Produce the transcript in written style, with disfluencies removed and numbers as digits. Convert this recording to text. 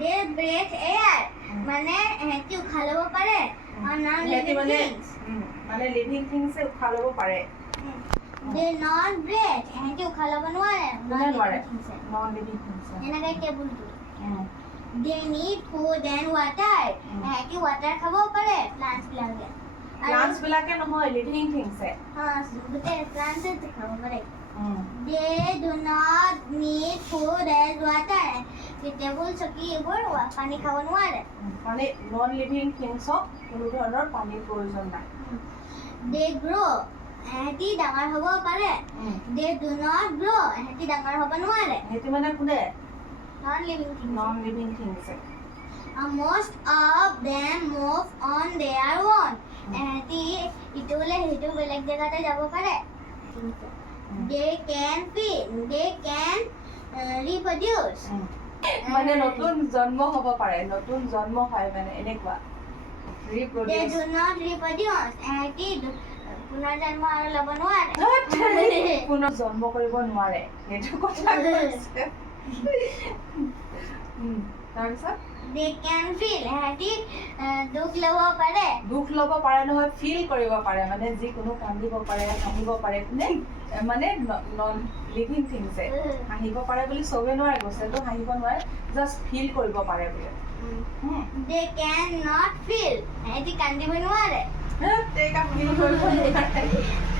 they breathe air মানে এহেঁতি উশাহ ল'ব পাৰে আৰু নন লিভিং থিংছ মানে লিভিং থিংছে উশাহ ল'ব পাৰে they not breathe এহেঁতি উশাহ ল'ব নোৱাৰে নন লিভিং থিংছে এনেকৈ টেবুলটো they need food and water এহেঁতি water খাব পাৰে প্লান্টছ বিলাকে নহয় লিভিং থিংছে গোটেই প্লান্টছ খাব পাৰে they do not need food and water table চকী এইবোৰ পানী খাব নোৱাৰে মানে নন লিভিং থিংছক কোনো ধৰণৰ পানীৰ প্ৰয়োজন নাই they grow এহেঁতি ডাঙৰ হ'ব পাৰে they do not grow এহেঁতি ডাঙৰ হ'ব নোৱাৰে সেইটো মানে কোনে non living things most of them move on their own এহেঁতি ইটোলে সিটো বেলেগ জেগাতে যাব পাৰে they can feed they can reproduce মানে নতুন জন্ম হ'ব পাৰে নতুন জন্ম হয় মানে এনেকুৱা they reproduce do not reproduce এহেঁতি পুনৰ্জন্ম আৰু ল'ব নোৱাৰে পুনৰ জন্ম কৰিব নোৱাৰে সেইটো কথা কৈছে তাৰপিছত they can feel এহেঁতি দুখ ল'ব পাৰে নহয় ফিল কৰিব পাৰে মানে যিকোনো কান্দিব পাৰে হাঁহিব পাৰে কোনে মানে নন লিভিং থিংছে হাঁহিব পাৰে বুলি চবে নোৱাৰে গছেতো হাঁহিব নোৱাৰে জাষ্ট ফিল কৰিব পাৰে বোলে they can not feel এহেঁতি কান্দিব নোৱাৰে ফিল কৰিব নোৱাৰে